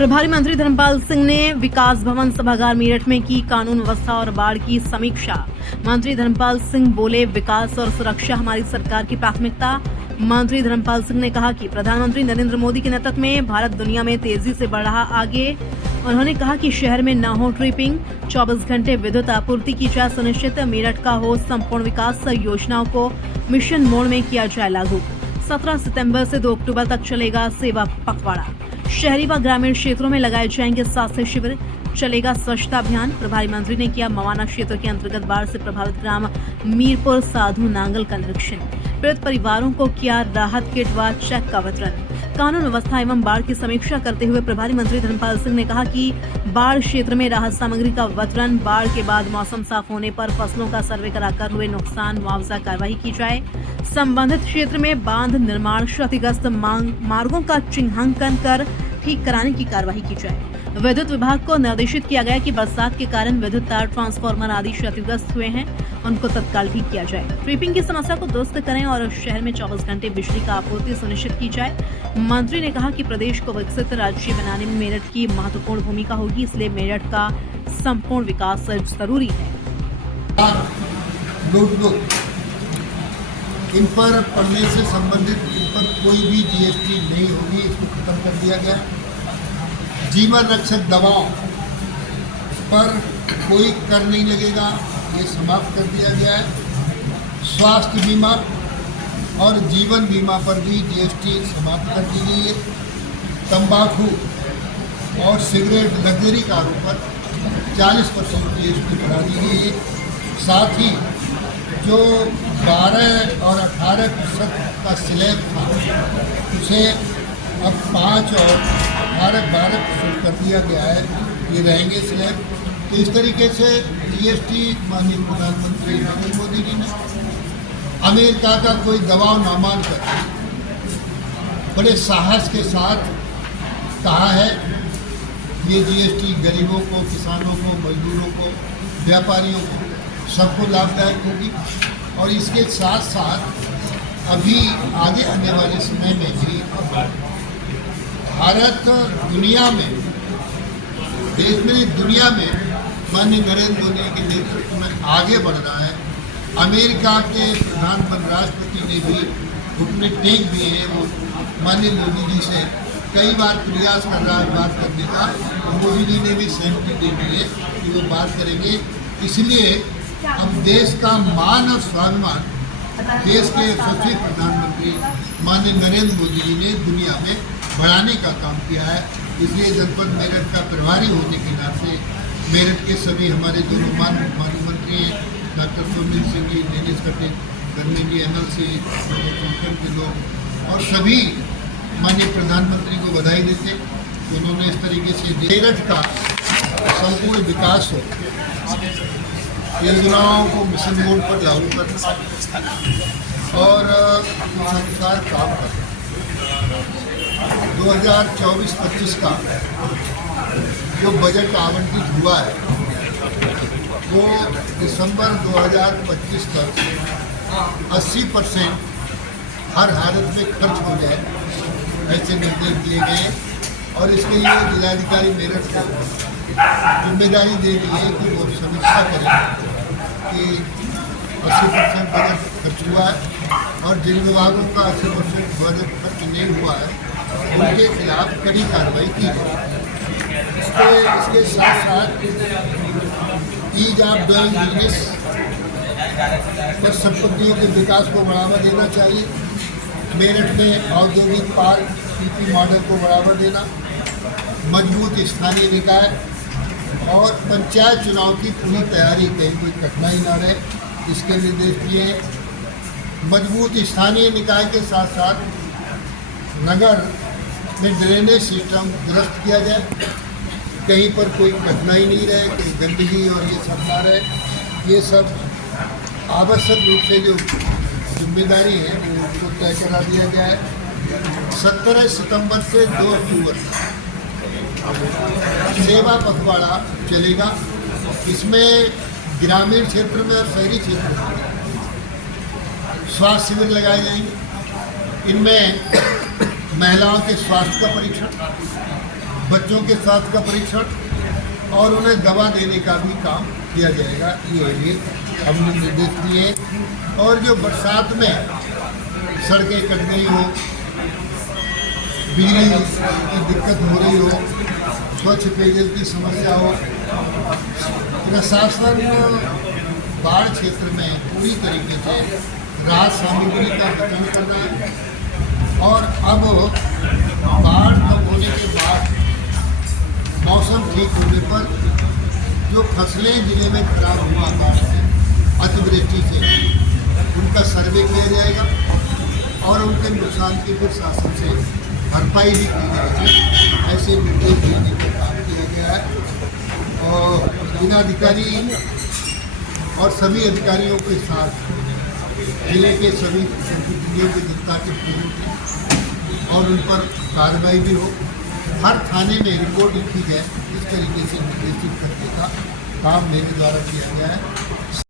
प्रभारी मंत्री धर्मपाल सिंह ने विकास भवन सभागार मेरठ में की कानून व्यवस्था और बाढ़ की समीक्षा। मंत्री धर्मपाल सिंह बोले, विकास और सुरक्षा हमारी सरकार की प्राथमिकता। मंत्री धर्मपाल सिंह ने कहा कि प्रधानमंत्री नरेंद्र मोदी के नेतृत्व में भारत दुनिया में तेजी से बढ़ रहा आगे। उन्होंने कहा कि शहर में न हो ट्रिपिंग, 24 घंटे विद्युत आपूर्ति की जाए सुनिश्चित, मेरठ का हो संपूर्ण विकास, योजनाओं को मिशन मोड में किया जाए लागू। 17 सितंबर से 2 अक्टूबर तक चलेगा सेवा पखवाड़ा। शहरी व ग्रामीण क्षेत्रों में लगाए जाएंगे स्वास्थ्य शिविर, चलेगा स्वच्छता अभियान। प्रभारी मंत्री ने किया मवाना क्षेत्र के अंतर्गत बाढ़ से प्रभावित ग्राम मीरपुर साधु नांगल का निरीक्षण। पीड़ित परिवारों को किया राहत किट व चेक का वितरण। कानून व्यवस्था एवं बाढ़ की समीक्षा करते हुए प्रभारी मंत्री धर्मपाल सिंह ने कहा कि बाढ़ क्षेत्र में राहत सामग्री का वितरण, बाढ़ के बाद मौसम साफ होने पर फसलों का सर्वे कराकर हुए नुकसान मुआवजा कार्रवाई की जाए। संबंधित क्षेत्र में बांध निर्माण, क्षतिग्रस्त मार्गों का चिन्हांकन कर ठीक कराने की कार्रवाई की जाए। विद्युत विभाग को निर्देशित किया गया कि बरसात के कारण विद्युत तार, ट्रांसफार्मर आदि क्षतिग्रस्त हुए हैं, उनको तत्काल ठीक किया जाए। ट्रिपिंग की समस्या को दुरुस्त करें और शहर में 24 घंटे बिजली का आपूर्ति सुनिश्चित की जाए। मंत्री ने कहा कि प्रदेश को विकसित राज्य बनाने में मेरठ की महत्वपूर्ण भूमिका होगी, इसलिए मेरठ का संपूर्ण विकास जरूरी है। इन पर पढ़ने से संबंधित इन पर कोई भी जीएसटी नहीं होगी, इसको खत्म कर दिया गया। जीवन रक्षक दवाओं पर कोई कर नहीं लगेगा, ये समाप्त कर दिया गया है। स्वास्थ्य बीमा और जीवन बीमा पर भी जीएसटी समाप्त कर दी गई है। तंबाकू और सिगरेट लग्जरी कारों पर 40% जीएसटी बढ़ा दी गई है। साथ ही जो 12 और 18% का स्लैब था, उसे अब 5 और 12% कर दिया गया है, ये रहेंगे स्लैब। तो इस तरीके से जीएसटी माननीय प्रधानमंत्री नरेंद्र मोदी जी ने अमेरिका का कोई दबाव न मानकर बड़े साहस के साथ कहा है, ये जीएसटी गरीबों को, किसानों को, मजदूरों को, व्यापारियों को, सबको लाभदायक होगी। और इसके साथ साथ अभी आगे आने वाले समय में भी भारत दुनिया में, देश में, दुनिया में माननीय नरेंद्र मोदी के नेतृत्व में आगे बढ़ रहा है। अमेरिका के प्रधानमंत्री राष्ट्रपति ने भी घुटने टेक दिए हैं, वो माननीय मोदी जी से कई बार प्रयास कर रहा है बात करने का। मोदी जी ने भी सहमति दे दी है कि वो बात करेंगे। इसलिए अब देश का मान और स्वाभिमान देश के यशस्वी प्रधानमंत्री माननीय नरेंद्र मोदी जी ने दुनिया में बढ़ाने का काम किया है। इसलिए जनपद मेरठ का प्रभारी होने के नाते मेरठ के सभी हमारे दोनों माननीय मंत्री हैं, डॉक्टर सोमेन सिंह जी, नीलेश कटेल, धर्मेंद्र जी, एमएलसी, के लोग और सभी माननीय प्रधानमंत्री को बधाई देते। उन्होंने इस तरीके से मेरठ का संपूर्ण विकास हो, योजनाओं को मिशन मोड पर लागू करना और अनुसार काम करना। 2024-25 का जो बजट आवंटित हुआ है वो दिसंबर 2025 तक 80% हर हालत में खर्च हो जाए, ऐसे निर्देश दिए गए। और इसके लिए जिलाधिकारी मेरठ को जिम्मेदारी दे दी है कि वो समीक्षा करें कि 80% बजट खर्च हुआ है और जिन विभागों का 80% बजट खर्च नहीं हुआ है उनके खिलाफ कड़ी कार्रवाई की जाए। इसके साथ साथ ईज ऑफ डूइंग बिजनेस पर संपत्तियों के विकास को बढ़ावा देना चाहिए। मेरठ में औद्योगिक पार्क पीपी मॉडल को बढ़ावा देना, मजबूत स्थानीय निकाय और पंचायत चुनाव की पूरी तैयारी, कहीं कोई कठिनाई न रहे, इसके निर्देश दिए हैं। मजबूत स्थानीय निकाय के साथ साथ नगर में ड्रेनेज सिस्टम दुरुस्त किया जाए, कहीं पर कोई कठिनाई नहीं रहे, कोई गंदगी और ये सब ना रहे। ये सब आवश्यक रूप से जो जिम्मेदारी है वो उनको तय करा दिया गया है। 17 सितंबर से 2 अक्टूबर सेवा पखवाड़ा चलेगा। इसमें ग्रामीण क्षेत्र में और शहरी क्षेत्र में स्वास्थ्य शिविर लगाए जाएंगे। इनमें महिलाओं के स्वास्थ्य का परीक्षण, बच्चों के स्वास्थ्य का परीक्षण और उन्हें दवा देने का भी काम किया जाएगा। ये हमने निर्देश दिए। और जो बरसात में सड़कें कट गई हो, बिजली की दिक्कत हो रही हो, स्वच्छ पेयजल की समस्या हो, प्रशासन बाढ़ क्षेत्र में पूरी तरीके से राहत सामग्री का वितरण करना है। और अब बाढ़ कम होने के बाद मौसम ठीक होने पर जो फसलें जिले में खराब हुआ है अतिवृष्टि से, उनका सर्वे किया जाएगा और उनके नुकसान की फिर शासन से भरपाई भी की जाएगी। ऐसे निर्देश देने का काम किया गया है। और जिलाधिकारी और सभी अधिकारियों के साथ जिले के सभी प्रतिनिधियों की जनता के पूर्ण और उन पर कार्रवाई भी हो। हर थाने में रिपोर्ट लिखी जाए, इस तरीके से निर्देशित करने का काम मेरे द्वारा किया गया है।